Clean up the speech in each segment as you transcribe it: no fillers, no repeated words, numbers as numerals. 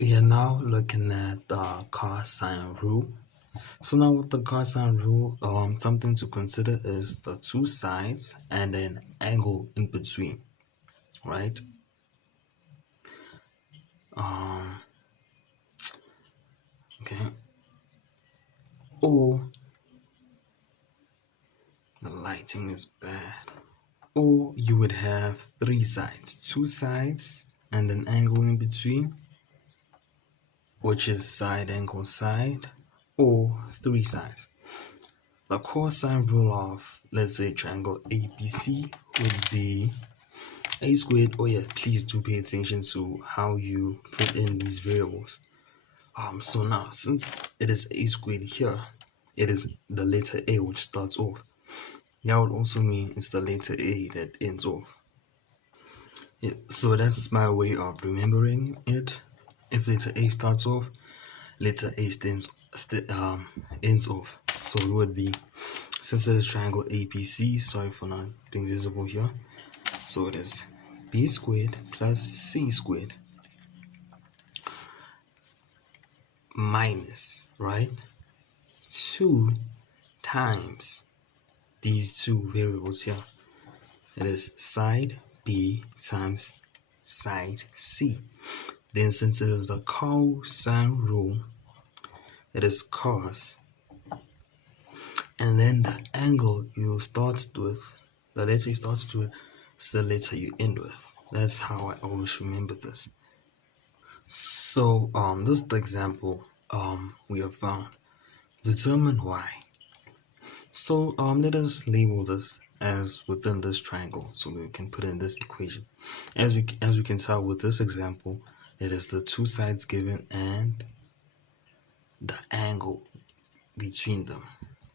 We are now looking at the cosine rule. So now with the cosine rule, something to consider is the two sides and an angle in between, right? Um, okay. Or the lighting is bad. Or you would have three sides, two sides and an angle in between, which is side angle side, or three sides. The cosine rule of, let's say, triangle ABC would be a squared. Oh yeah, please do pay attention to how you put in these variables. So now since it is a squared here, it is the letter A which starts off. That would also mean it's the letter A that ends off. Yeah, so that's my way of remembering it. If letter A starts off, letter A ends off. So it would be, since it is triangle ABC, sorry for not being visible here. So it is B squared plus C squared minus, right? 2 times these two variables here. It is side B times side C. Then since it is the cosine rule, it is cos. And then the angle you start with, the letter you start with, is the letter you end with. That's how I always remember this. So this is the example we have found. Determine y. So let us label this as within this triangle so we can put in this equation. As we can tell with this example, it is the two sides given and the angle between them.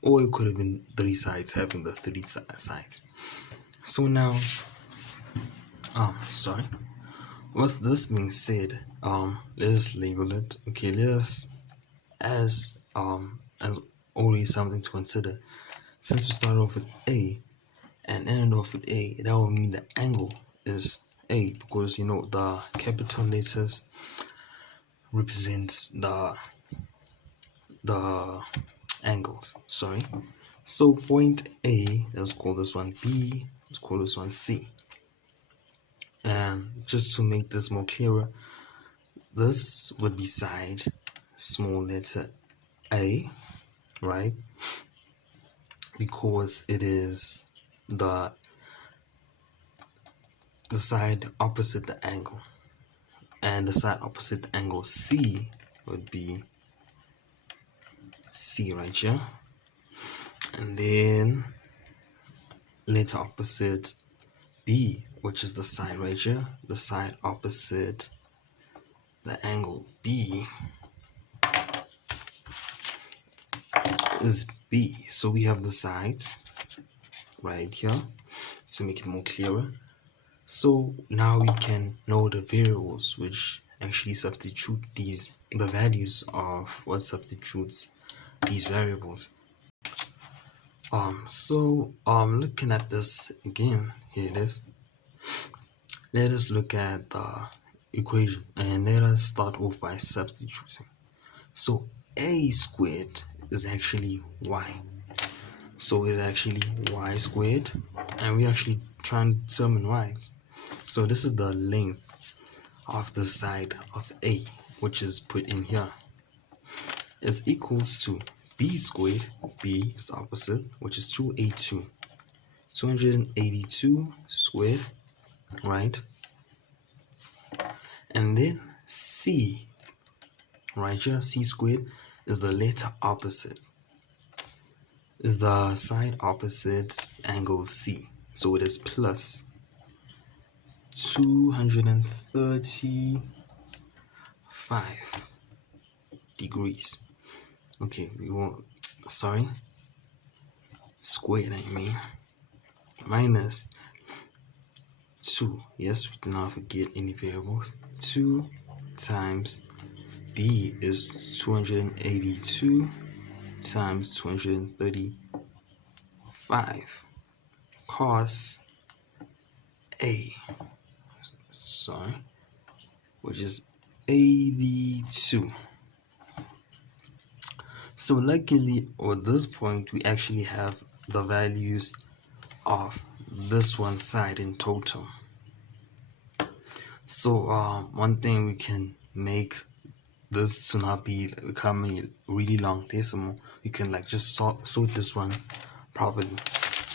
Or it could have been three sides having the three sides. So now sorry. With this being said, let us label it. Okay, let us as always something to consider. Since we start off with A and end off with A, that will mean the angle is A because you know the capital letters represent the angles. Sorry. So point A, let's call this one B, let's call this one C. And just to make this more clearer, this would be side small letter A, right? Because it is the side opposite the angle, and the side opposite the angle C would be C right here, and then letter opposite B, which is the side right here, the side opposite the angle B is B. So we have the sides right here to make it more clearer. So now we can know the variables which actually substitute the values of what substitutes these variables. So looking at this again, here it is. Let us look at the equation and let us start off by substituting. So a squared is actually y. So it's actually y squared, and we actually try and determine y. So this is the length of the side of A, which is put in here, is equals to B squared, B is the opposite, which is 282. 282 squared, right? And then C, right here, C squared is the letter opposite, is the side opposite angle C. So it is plus 235 degrees. Okay, we want, sorry, squared, I mean, minus 2. Yes, we do not forget any variables. 2 times B is 282 times 235 cos A, sorry, which is 82. So luckily at this point we actually have the values of this one side in total. So one thing we can make this to not be becoming a really long decimal, we can like just sort this one properly.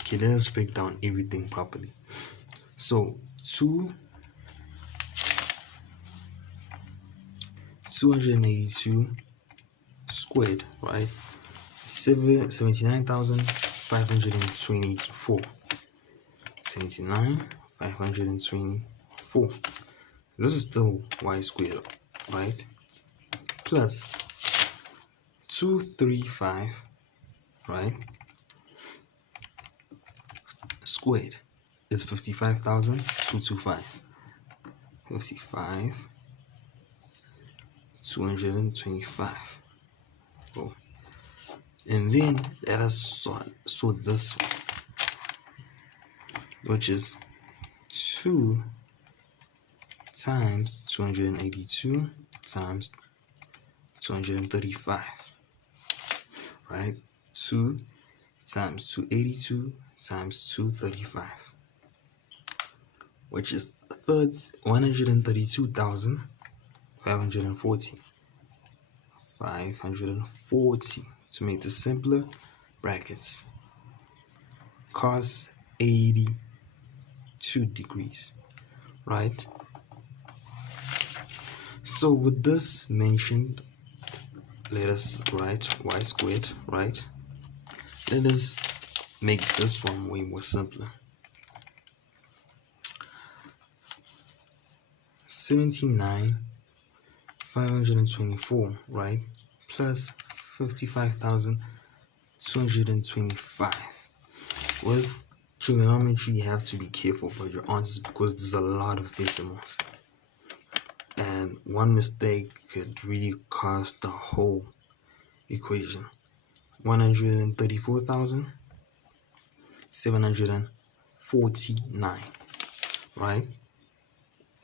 Okay, let us break down everything properly. So 282 squared, right? 79,524. 79,524. This is still y squared, right? Plus 235, right? Squared is 55,225. 55,225. Oh. And then let us sort this one, which is 2 times 282 times 235, right? 2 times 282 times 235, which is 132,540. 540. To make this simpler, brackets, cos 82 degrees, right? So with this mentioned, let us write y squared, right? Let us make this one way more simpler. 79,524, right? Plus 55,225. With trigonometry, you have to be careful about your answers because there's a lot of decimals. And one mistake could really cost the whole equation. 134,749, right?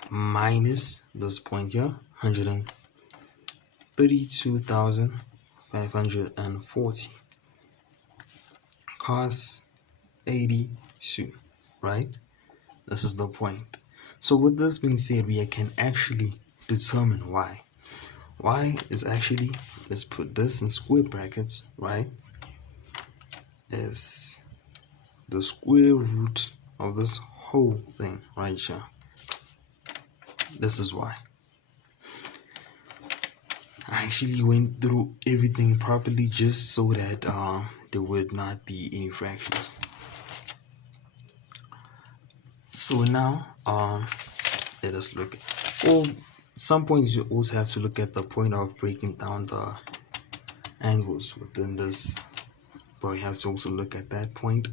Minus this point here, 132,540. Cos 82, right? This is the point. So with this being said, we can actually determine y. Y is actually, let's put this in square brackets, right? Is the square root of this whole thing right here. This is y. I actually went through everything properly just so that there would not be any fractions. So now let us look at, well, some points you also have to look at the point of breaking down the angles within this, but we have to also look at that point.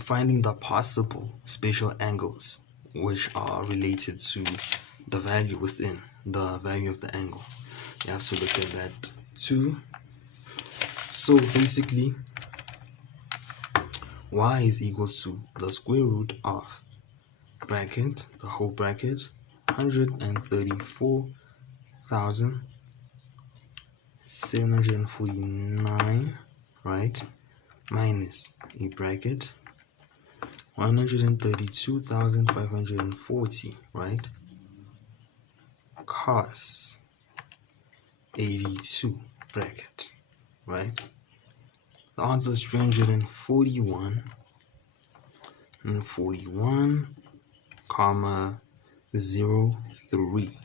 Finding the possible spatial angles which are related to the value within the value of the angle. You have to look at that too. So basically, y is equals to the square root of bracket, the whole bracket, 134,749, right? Minus a bracket, 132,540, right? Cos 82 bracket, right? The answer is 341 and 41, comma 03.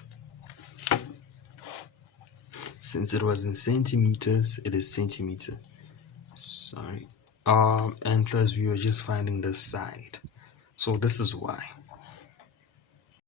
Since it was in centimeters, it is centimeter. Sorry. And plus we were just finding the side. So this is y.